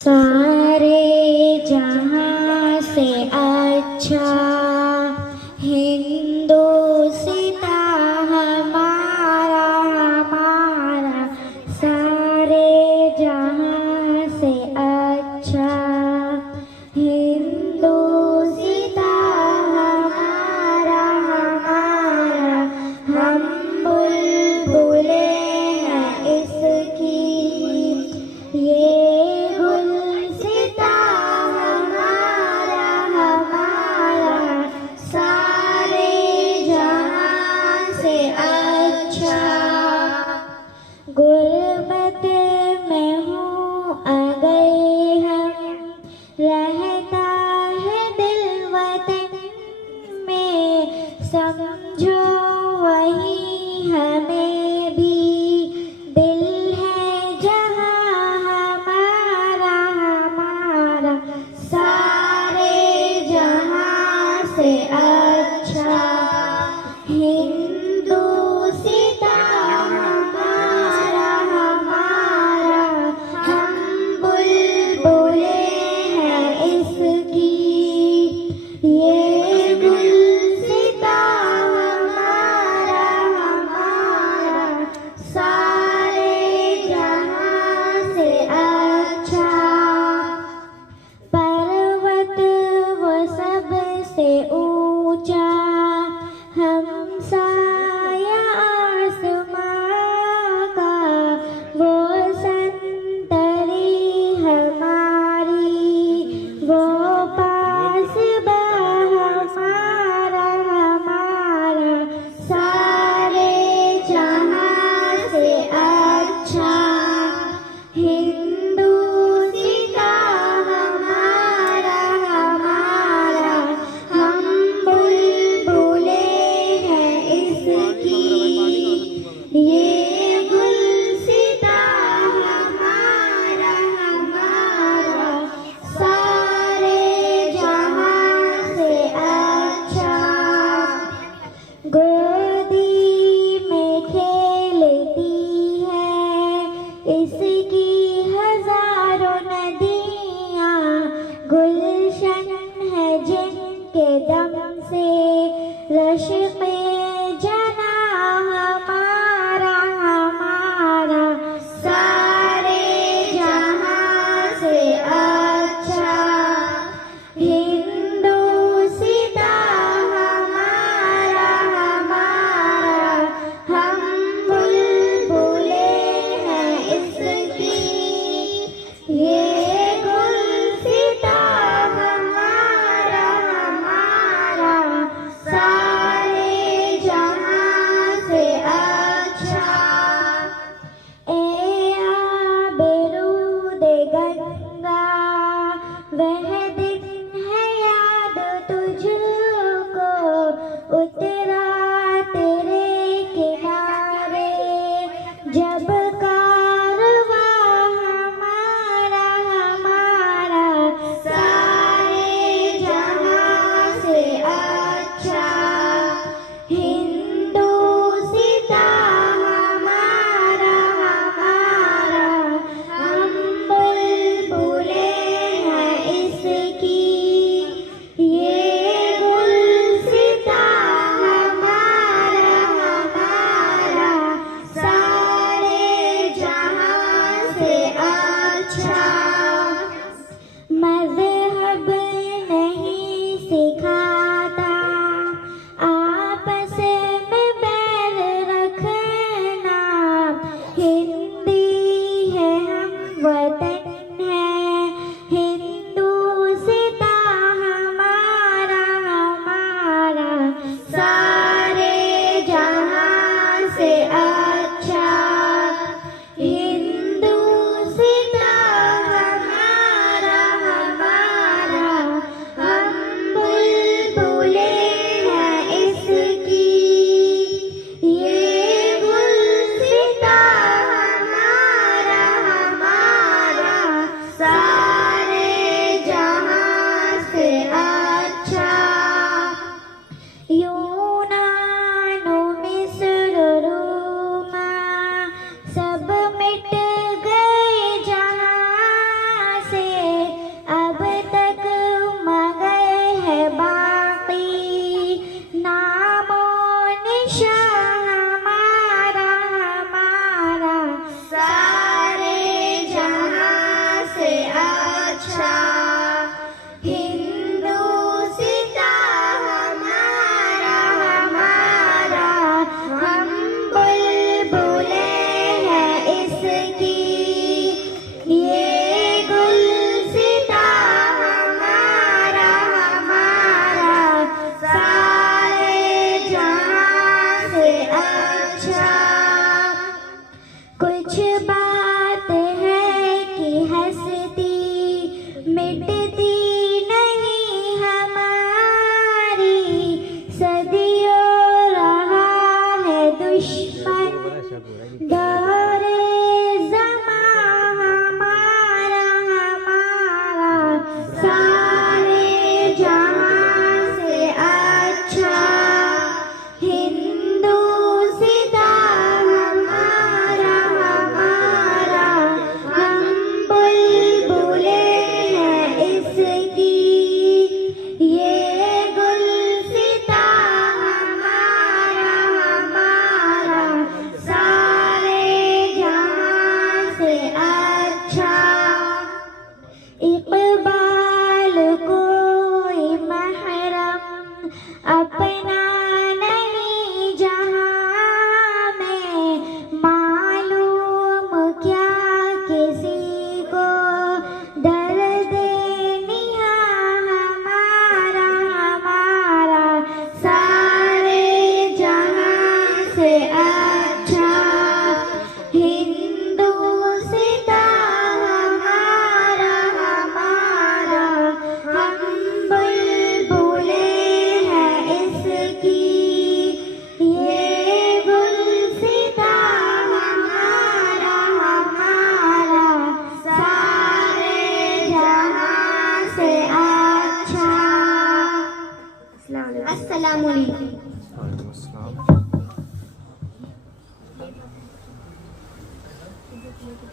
सारे जहां से अच्छा हिंदुस्ता हमारा हमारा, सारे जहां से अच्छा हिंदुस्ता हमारा हमारा। हम बुलबुले हैं इसकी, ये गुर्बत में हूँ अगर हम, रहता है दिल वतन में, समझो वही हमें भी दिल है जहाँ हमारा हमारा। सारे जहाँ से अच्छा हिंदुस्ता से ऊंचा हम साया आसमां का, वो संतरी हमारी, वो पासबा हमारा हमारा। सारे जहां से अच्छा हिंदुस्ता हमारा हमारा। हम बुलबुले हैं इसकी, ये गुलसिता हमारा हमारा। सारे जहां से अच्छा गोदी में खेलती है इसकी हजारों नदियाँ, गुलशन है जिनके दम से रश्के जना हमारा हमारा। सारे जहां से अच्छा हिंदुस्ता हमारा हमारा। हम बुलबुले हैं इसकी, ये गुलसिता हमारा हमारा। सारे जहां से अच्छा ए आबरूदे गंगा, वह दिन है याद तुझको, उतरा तेरे किनारे जब कारवां हमारा हमारा। सारे जहां से अच्छा हिंदुस्ता हमारा हमारा। हम बुलबुले हैं इसकी, मिटती नहीं हमारी, सदियों रहा है दुश्मन दौरे ज़मां हमारा हमारा, सारे जहां से अच्छा हिंदुस्ता हमारा हमारा, हम बुलबुले हैं इसकी, ये गुलसिता हमारा हमारा, सारे जहां से अच्छा। इक़बाल कोई महरम अपना नहीं जहां में, मालूम क्या किसी को दर्द निहा हमारा हमारा, सारे जहां से अच्छा हिंदुस्ता हमारा हमारा, हम बुलबुले हैं इसकी, ये गुलसिता हमारा हमारा, सारे जहां से अच्छा। अस्सलामु अलैकुम।